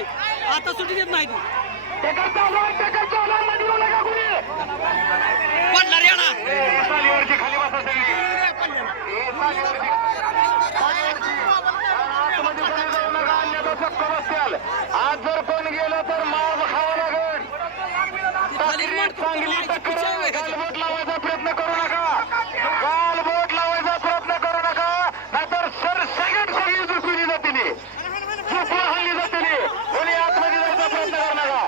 ती आता सुट्टी देत नाही ती पडला रे ना खाली बसा सगळी आज जर कोण गेलं तर मार खावा लागेल चांगली टक्कर गालबोट लावायचा प्रयत्न करू नका गालबोट लावायचा प्रयत्न करू नका नाहीतर सगळ्यात सगळी झुकली जाते झुकून हल्ली जाते कोणी आतमध्ये जायचा प्रयत्न करू नका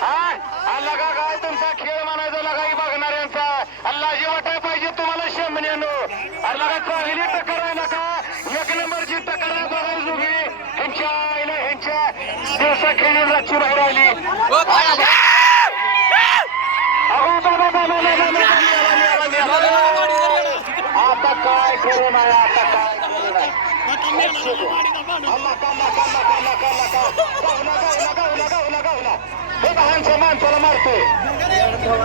हा लगा काय तुमचा खेळ म्हणायचा लगाई बघणाऱ्यांचा अल्लाजी वाटाय पाहिजे तुम्हाला शेमण्यानो लगा चांगली टक्कर आहे नका एक नंबरची टक्कर आहे बघायला जुगी ह्यांच्या आईला ह्यांच्या दिवसा खेळून रातची बाहेर आली आता काय करू नये आता काय करू नये हे माणसाला मारतोय